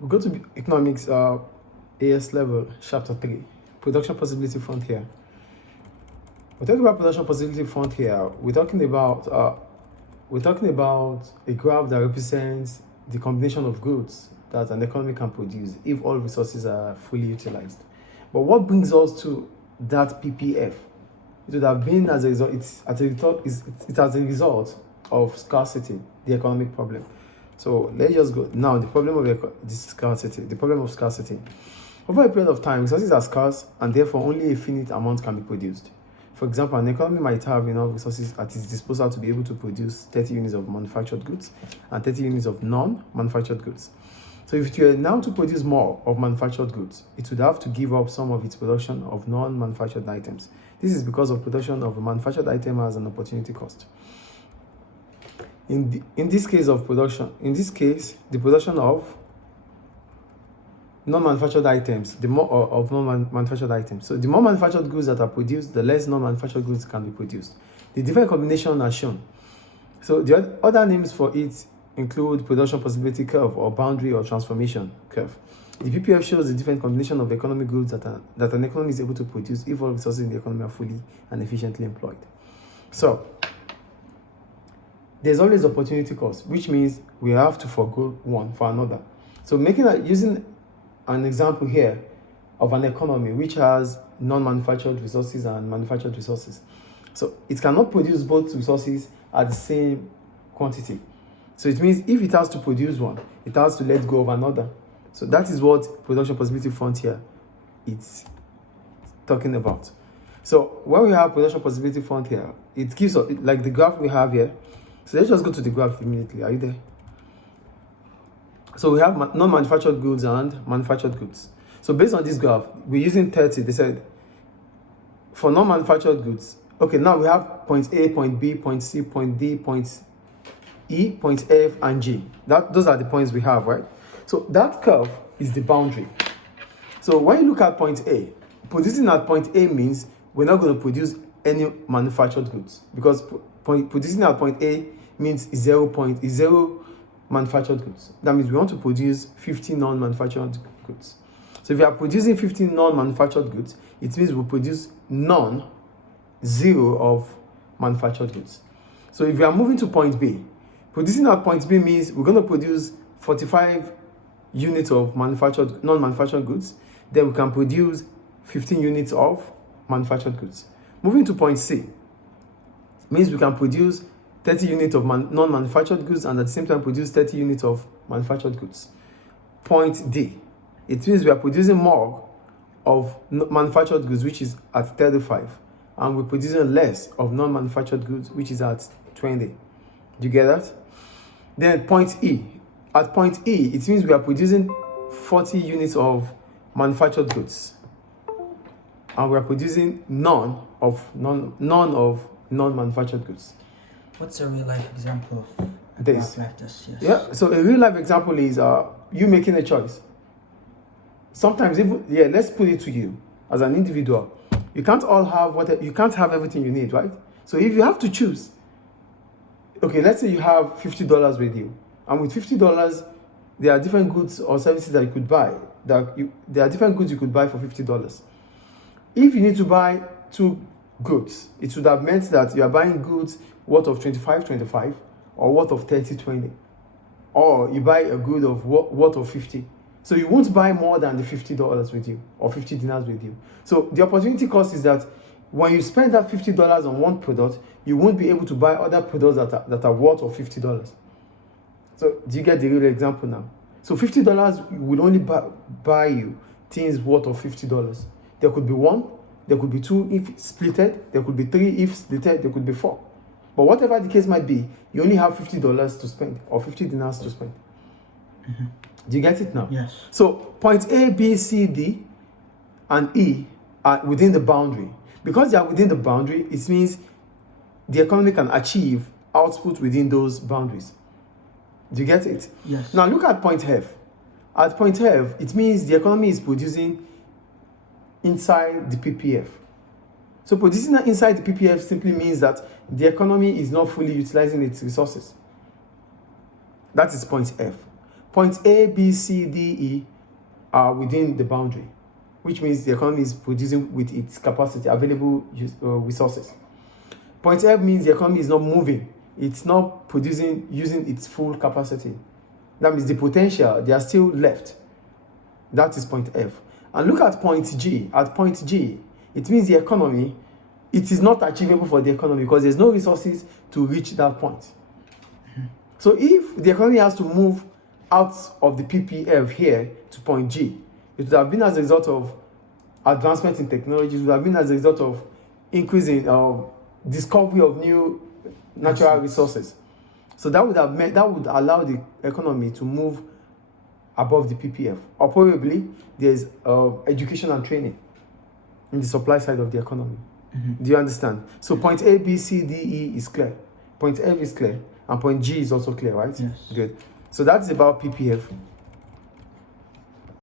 We go to economics AS level, chapter 3, production possibility frontier. We're talking about production possibility frontier. We're talking about a graph that represents the combination of goods that an economy can produce if all resources are fully utilized. But what brings us to that PPF? It would have been as a result. It's as a result of scarcity, the economic problem. So let's just go now. The problem of scarcity. The problem of scarcity. Over a period of time, resources are scarce, and therefore only a finite amount can be produced. For example, an economy might have enough resources at its disposal to be able to produce 30 units of manufactured goods and 30 units of non-manufactured goods. So if it were now to produce more of manufactured goods, it would have to give up some of its production of non-manufactured items. This is because of production of a manufactured item has an opportunity cost. In this case, the production of non-manufactured items, So the more manufactured goods that are produced, the less non-manufactured goods can be produced. The different combination are shown. So the other names for it include production possibility curve or boundary or transformation curve. The PPF shows the different combination of economic goods that an economy is able to produce if all resources in the economy are fully and efficiently employed. So there's always opportunity cost, which means we have to forgo one for another. So using an example here of an economy which has non-manufactured resources and manufactured resources. So it cannot produce both resources at the same quantity. So it means if it has to produce one, it has to let go of another. So that is what production possibility frontier it's talking about. So when we have production possibility frontier, it gives us like the graph we have here. So let's just go to the graph immediately. Are you there? So we have non-manufactured goods and manufactured goods. So based on this graph, we're using 30. They said for non-manufactured goods, okay, now we have point A, point B, point C, point D, point E, point F, and G. Those are the points we have, right? So that curve is the boundary. So when you look at point A, producing at point A means we're not going to produce any manufactured goods, because producing at point A means zero manufactured goods. That means we want to produce 50 non-manufactured goods. So if we are producing 50 non-manufactured goods, it means we produce zero of manufactured goods. So if we are moving to point B, producing at point B means we're going to produce 45 units of non-manufactured goods. Then we can produce 15 units of manufactured goods. Moving to point C means we can produce 30 units of non-manufactured goods and at the same time produce 30 units of manufactured goods. Point D, it means we are producing more of manufactured goods, which is at 35, and we're producing less of non-manufactured goods, which is at 20. Do you get that? Then point E, at point E, it means we are producing 40 units of manufactured goods, and we are producing none of non-manufactured goods. What's a real life example of this? Like this? Yes. Yeah, so a real life example is you making a choice. Sometimes, let's put it to you as an individual. You can't have everything you need, right? So if you have to choose, okay, let's say you have $50 with you, and with $50, there are different goods or services that you could buy. There are different goods you could buy for $50. If you need to buy 2 goods, it would have meant that you are buying goods worth of 25 or worth of 30, or you buy a good of worth of 50. So you won't buy more than the $50 with you or 50 dinars with you. So the opportunity cost is that when you spend that $50 on one product, you won't be able to buy other products that are worth of $50. So do you get the real example now? So $50 would only buy you things worth of $50. There could be 1, there could be 2 if splitted, there could be 3 if splitted, there could be 4. But whatever the case might be, you only have $50 to spend or 50 dinars to spend. Mm-hmm. Do you get it now? Yes. So point A, B, C, D, and E are within the boundary. Because they are within the boundary, it means the economy can achieve output within those boundaries. Do you get it? Yes. Now look at point F. At point F, it means the economy is producing inside the PPF. So producing inside the PPF simply means that the economy is not fully utilizing its resources. That is point F. Points A, B, C, D, E are within the boundary, which means the economy is producing with its capacity, available resources. Point F means the economy is not moving. It's not producing using its full capacity. That means the potential, they are still left. That is point F. And look at point G. At point G, it means the economy, it is not achievable for the economy because there's no resources to reach that point. So if the economy has to move out of the PPF here to point G, it would have been as a result of advancement in technology, it would have been as a result of increasing discovery of new natural resources. So that would allow the economy to move above the PPF. Or probably there's education and training in the supply side of the economy. Do you understand? So point A, B, C, D, E is clear. Point F is clear. And point G is also clear, right? Yes. Good. So that's about PPF.